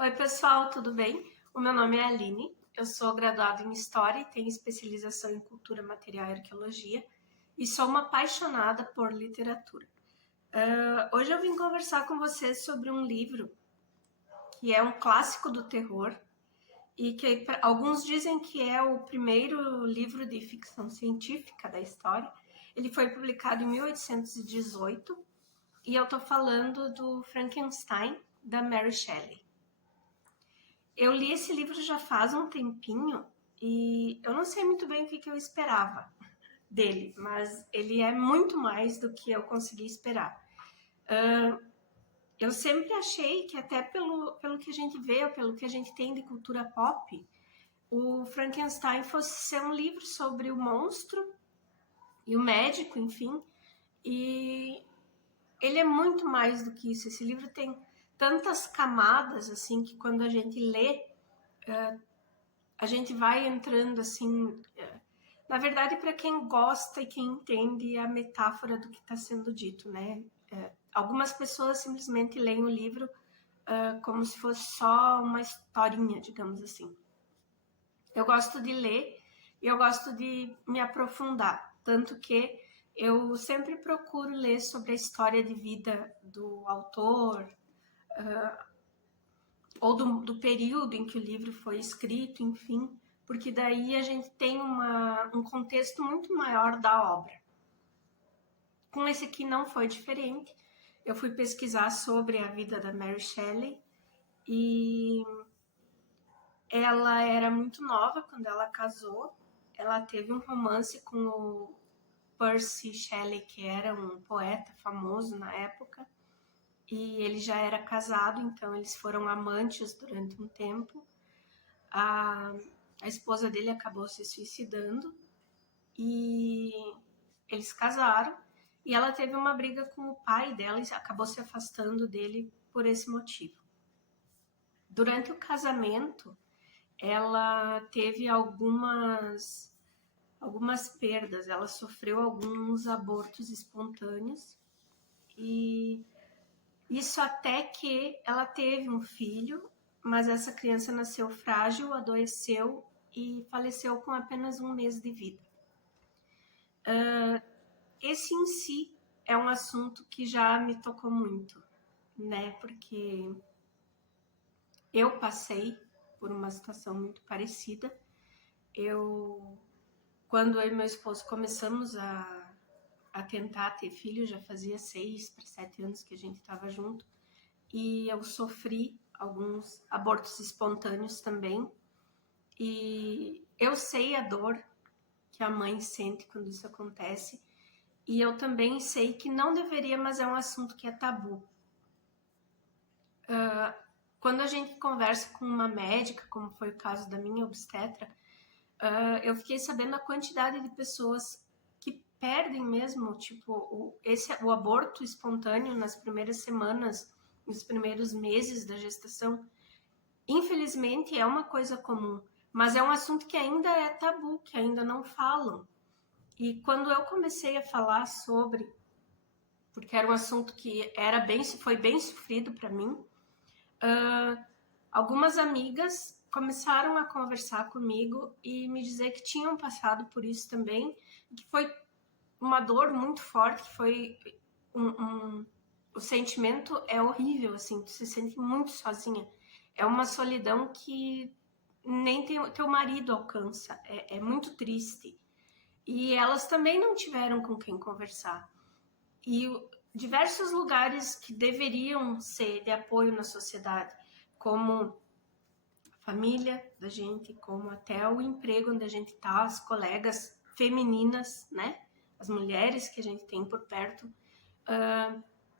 Oi, pessoal, tudo bem? O meu nome é Aline, eu sou graduada em História e tenho especialização em Cultura Material e Arqueologia e sou uma apaixonada por literatura. Hoje eu vim conversar com vocês sobre um livro que é um clássico do terror e que alguns dizem que é o primeiro livro de ficção científica da história. Ele foi publicado em 1818 e eu estou falando do Frankenstein, da Mary Shelley. Eu li esse livro já faz um tempinho e eu não sei muito bem o que eu esperava dele, mas ele é muito mais do que eu consegui esperar. Eu sempre achei que até pelo que a gente vê, pelo que a gente tem de cultura pop, o Frankenstein fosse ser um livro sobre o monstro e o médico, enfim, e ele é muito mais do que isso. Esse livro tem tantas camadas, assim, que quando a gente lê, a gente vai entrando, assim... Na verdade, para quem gosta e quem entende a metáfora do que está sendo dito, né? Algumas pessoas simplesmente leem o livro como se fosse só uma historinha, digamos assim. Eu gosto de ler e eu gosto de me aprofundar, tanto que eu sempre procuro ler sobre a história de vida do autor, ou do período em que o livro foi escrito, enfim, porque daí a gente tem um contexto muito maior da obra. Com esse aqui não foi diferente. Eu fui pesquisar sobre a vida da Mary Shelley e ela era muito nova quando ela casou. Ela teve um romance com o Percy Shelley, que era um poeta famoso na época, e ele já era casado, então eles foram amantes durante um tempo. A esposa dele acabou se suicidando e eles casaram, e ela teve uma briga com o pai dela e acabou se afastando dele por esse motivo. Durante o casamento, ela teve algumas perdas, ela sofreu alguns abortos espontâneos, e isso até que ela teve um filho, mas essa criança nasceu frágil, adoeceu e faleceu com apenas 1 mês de vida. Esse em si é um assunto que já me tocou muito, né? Porque eu passei por uma situação muito parecida. Quando eu e meu esposo começamos a tentar ter filho, já fazia 6 para 7 anos que a gente estava junto, e eu sofri alguns abortos espontâneos também, e eu sei a dor que a mãe sente quando isso acontece, e eu também sei que não deveria, mas é um assunto que é tabu. Quando a gente conversa com uma médica, como foi o caso da minha obstetra, eu fiquei sabendo a quantidade de pessoas que perdem mesmo, tipo, o aborto espontâneo nas primeiras semanas, nos primeiros meses da gestação. Infelizmente é uma coisa comum, mas é um assunto que ainda é tabu, que ainda não falam. E quando eu comecei a falar sobre, porque era um assunto que foi bem sofrido para mim, algumas amigas começaram a conversar comigo e me dizer que tinham passado por isso também, que foi uma dor muito forte, que foi o sentimento é horrível, assim, tu se sente muito sozinha. É uma solidão que nem teu marido alcança, é muito triste. E elas também não tiveram com quem conversar. E diversos lugares que deveriam ser de apoio na sociedade, como a família da gente, como até o emprego onde a gente tá, as colegas femininas, né? As mulheres que a gente tem por perto,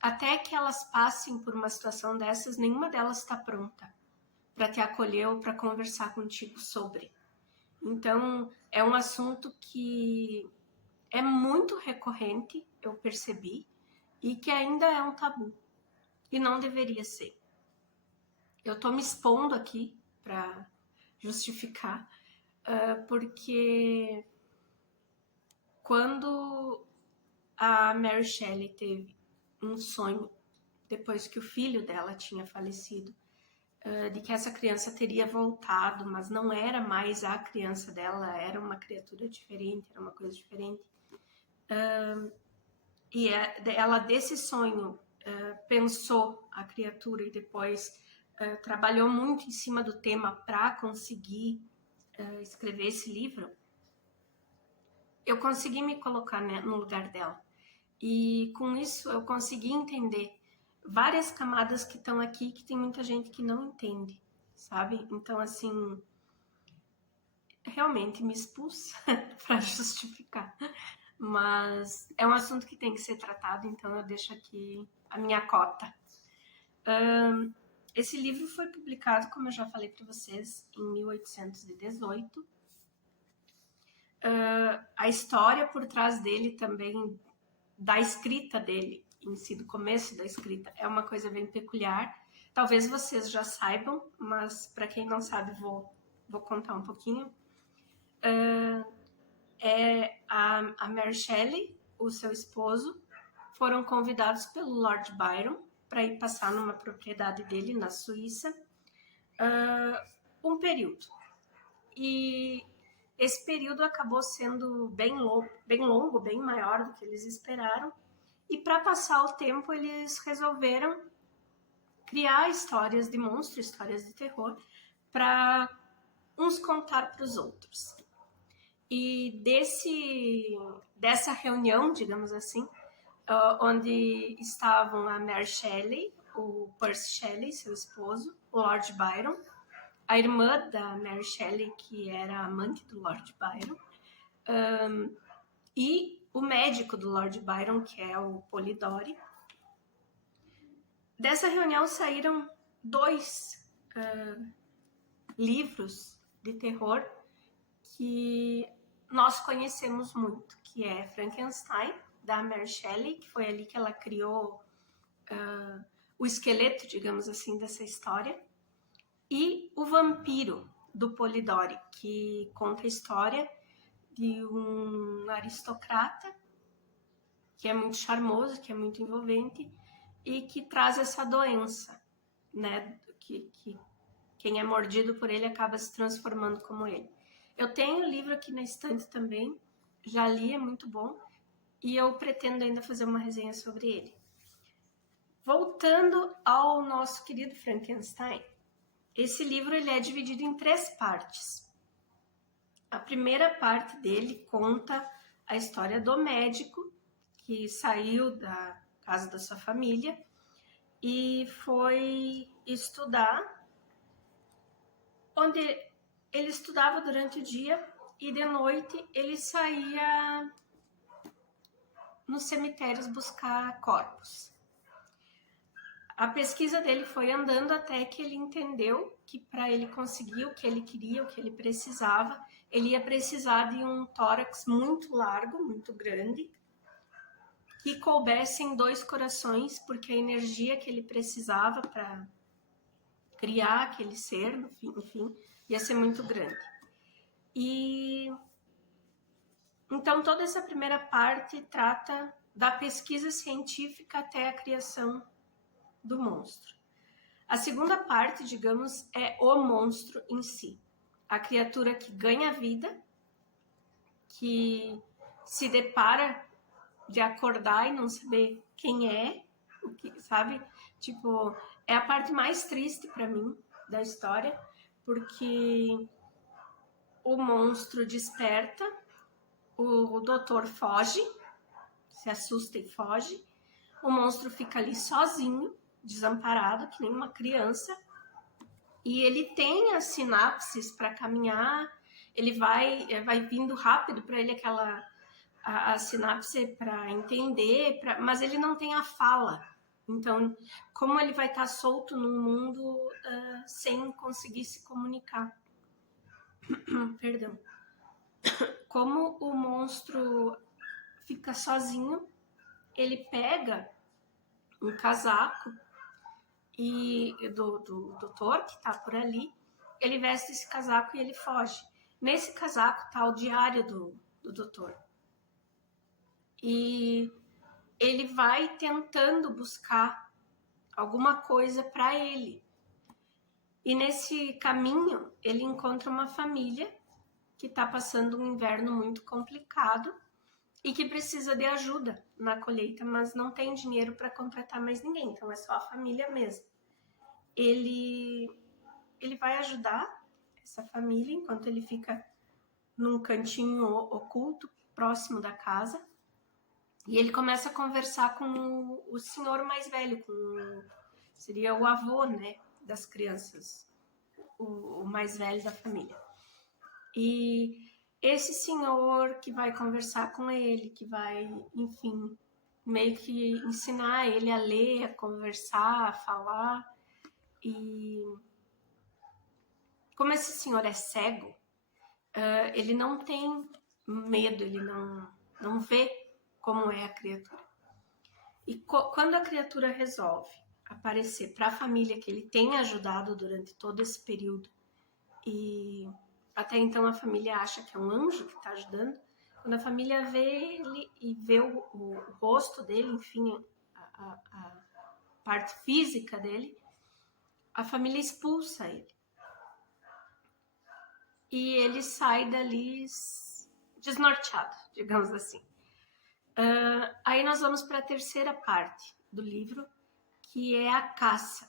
até que elas passem por uma situação dessas, nenhuma delas está pronta para te acolher ou para conversar contigo sobre. Então, é um assunto que é muito recorrente, eu percebi, e que ainda é um tabu, e não deveria ser. Eu tô me expondo aqui para justificar, porque quando a Mary Shelley teve um sonho, depois que o filho dela tinha falecido, de que essa criança teria voltado, mas não era mais a criança dela, era uma criatura diferente, era uma coisa diferente. E ela, desse sonho, pensou a criatura e depois trabalhou muito em cima do tema para conseguir escrever esse livro. Eu consegui me colocar, né, no lugar dela. E com isso eu consegui entender várias camadas que estão aqui que tem muita gente que não entende, sabe? Então, assim, realmente me expus para justificar. Mas é um assunto que tem que ser tratado, então eu deixo aqui a minha cota. Esse livro foi publicado, como eu já falei para vocês, em 1818. A história por trás dele também, da escrita dele, em si, do começo da escrita, é uma coisa bem peculiar. Talvez vocês já saibam, mas para quem não sabe, vou contar um pouquinho. A Mary Shelley, o seu esposo, foram convidados pelo Lord Byron para ir passar numa propriedade dele na Suíça um período. E esse período acabou sendo bem longo, bem maior do que eles esperaram. E para passar o tempo, eles resolveram criar histórias de monstro, histórias de terror, para uns contar para os outros. E dessa reunião, digamos assim, onde estavam a Mary Shelley, o Percy Shelley, seu esposo, o Lord Byron, a irmã da Mary Shelley, que era amante do Lord Byron, e o médico do Lord Byron, que é o Polidori. Dessa reunião saíram 2 livros de terror que nós conhecemos muito, que é Frankenstein, da Mary Shelley, que foi ali que ela criou o esqueleto, digamos assim, dessa história, e O Vampiro, do Polidori, que conta a história de um aristocrata que é muito charmoso, que é muito envolvente e que traz essa doença, né? Que quem é mordido por ele acaba se transformando como ele. Eu tenho o livro aqui na estante também, já li, é muito bom, e eu pretendo ainda fazer uma resenha sobre ele. Voltando ao nosso querido Frankenstein, esse livro ele é dividido em 3 partes. A primeira parte dele conta a história do médico que saiu da casa da sua família e foi estudar, onde ele estudava durante o dia e de noite ele saía nos cemitérios buscar corpos. A pesquisa dele foi andando até que ele entendeu que para ele conseguir o que ele queria, o que ele precisava, ele ia precisar de um tórax muito largo, muito grande, que coubesse em 2 corações, porque a energia que ele precisava para criar aquele ser, enfim, ia ser muito grande. E então toda essa primeira parte trata da pesquisa científica até a criação do monstro. A segunda parte, digamos, é o monstro em si. A criatura que ganha vida, que se depara de acordar e não saber quem é, sabe? Tipo, é a parte mais triste para mim da história, porque o monstro desperta, o doutor foge, se assusta e foge, o monstro fica ali sozinho, desamparado, que nem uma criança, e ele tem as sinapses para caminhar, ele vai vindo rápido para ele a sinapse para entender, mas ele não tem a fala. Então, como ele vai estar solto no mundo sem conseguir se comunicar? Perdão. Como o monstro fica sozinho, ele pega um casaco e do doutor que está por ali, ele veste esse casaco e ele foge. Nesse casaco está o diário do doutor. E ele vai tentando buscar alguma coisa para ele. E nesse caminho, ele encontra uma família que está passando um inverno muito complicado e que precisa de ajuda na colheita, mas não tem dinheiro para contratar mais ninguém, então é só a família mesmo. Ele vai ajudar essa família enquanto ele fica num cantinho oculto, próximo da casa, e ele começa a conversar com o senhor mais velho, seria o avô, né, das crianças, o mais velho da família. E esse senhor que vai conversar com ele, que vai, enfim, meio que ensinar ele a ler, a conversar, a falar. E como esse senhor é cego, ele não tem medo, ele não vê como é a criatura. E quando a criatura resolve aparecer para a família que ele tem ajudado durante todo esse período, e até então a família acha que é um anjo que está ajudando, quando a família vê ele e vê o rosto dele, enfim, a parte física dele, a família expulsa ele. E ele sai dali desnorteado, digamos assim. Aí nós vamos para a terceira parte do livro, que é a caça.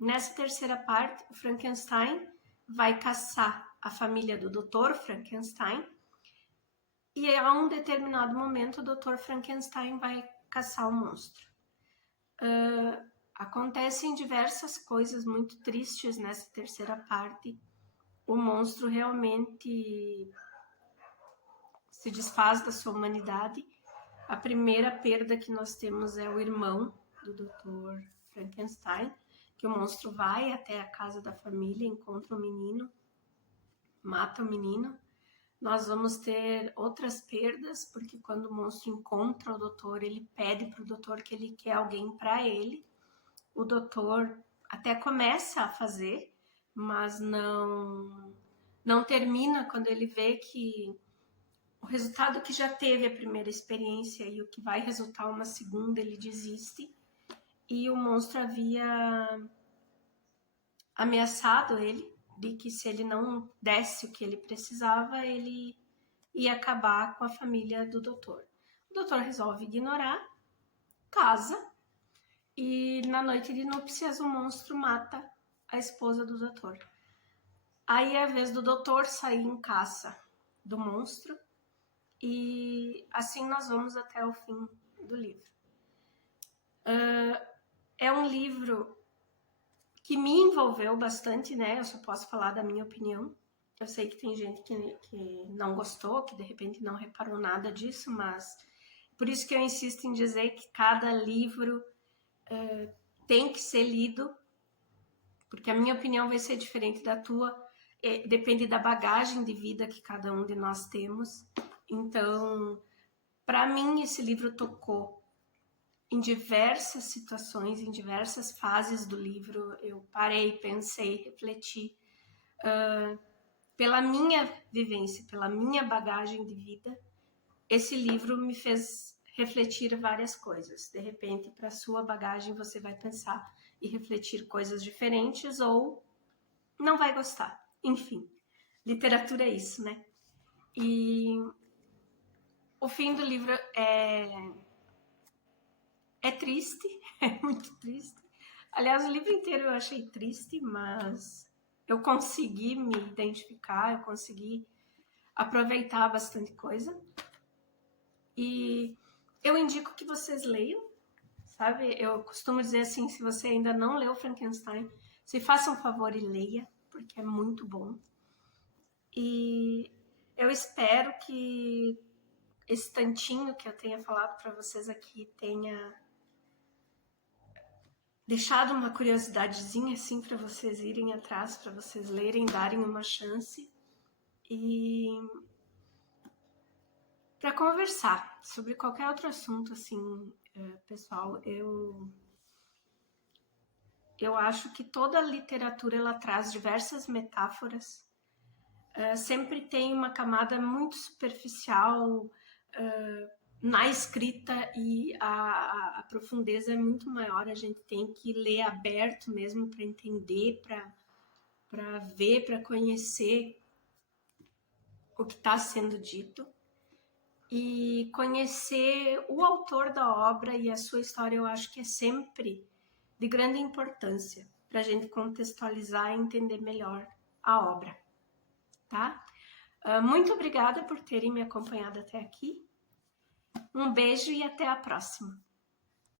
Nessa terceira parte, o Frankenstein vai caçar a família do Dr. Frankenstein, e a um determinado momento o Dr. Frankenstein vai caçar o monstro. Acontecem diversas coisas muito tristes nessa terceira parte. O monstro realmente se desfaz da sua humanidade. A primeira perda que nós temos é o irmão do Dr. Frankenstein, que o monstro vai até a casa da família, encontra o menino, mata o menino. Nós vamos ter outras perdas, porque quando o monstro encontra o doutor, ele pede para o doutor que ele quer alguém para ele. O doutor até começa a fazer, mas não termina quando ele vê que o resultado que já teve a primeira experiência e o que vai resultar uma segunda, ele desiste. E o monstro havia ameaçado ele de que se ele não desse o que ele precisava, ele ia acabar com a família do doutor. O doutor resolve ignorar, casa, e na noite de núpcias o monstro mata a esposa do doutor. Aí é a vez do doutor sair em caça do monstro, e assim nós vamos até o fim do livro. É um livro que me envolveu bastante, né? Eu só posso falar da minha opinião. Eu sei que tem gente que não gostou, que de repente não reparou nada disso, mas por isso que eu insisto em dizer que cada livro tem que ser lido, porque a minha opinião vai ser diferente da tua, depende da bagagem de vida que cada um de nós temos. Então, para mim, esse livro tocou em diversas situações, em diversas fases do livro. Eu parei, pensei, refleti. Pela minha vivência, pela minha bagagem de vida, esse livro me fez refletir várias coisas. De repente, para a sua bagagem, você vai pensar e refletir coisas diferentes ou não vai gostar. Enfim, literatura é isso, né? E o fim do livro é triste, é muito triste. Aliás, o livro inteiro eu achei triste, mas eu consegui me identificar, eu consegui aproveitar bastante coisa. E eu indico que vocês leiam, sabe? Eu costumo dizer assim, se você ainda não leu Frankenstein, se faça um favor e leia, porque é muito bom. E eu espero que esse tantinho que eu tenha falado para vocês aqui tenha deixado uma curiosidadezinha assim para vocês irem atrás, para vocês lerem, darem uma chance e para conversar sobre qualquer outro assunto, assim, pessoal. Eu acho que toda literatura ela traz diversas metáforas. Sempre tem uma camada muito superficial na escrita e a profundeza é muito maior. A gente tem que ler aberto mesmo para entender, para ver, para conhecer o que está sendo dito e conhecer o autor da obra e a sua história. Eu acho que é sempre de grande importância para a gente contextualizar e entender melhor a obra, tá? Muito obrigada por terem me acompanhado até aqui. Um beijo e até a próxima.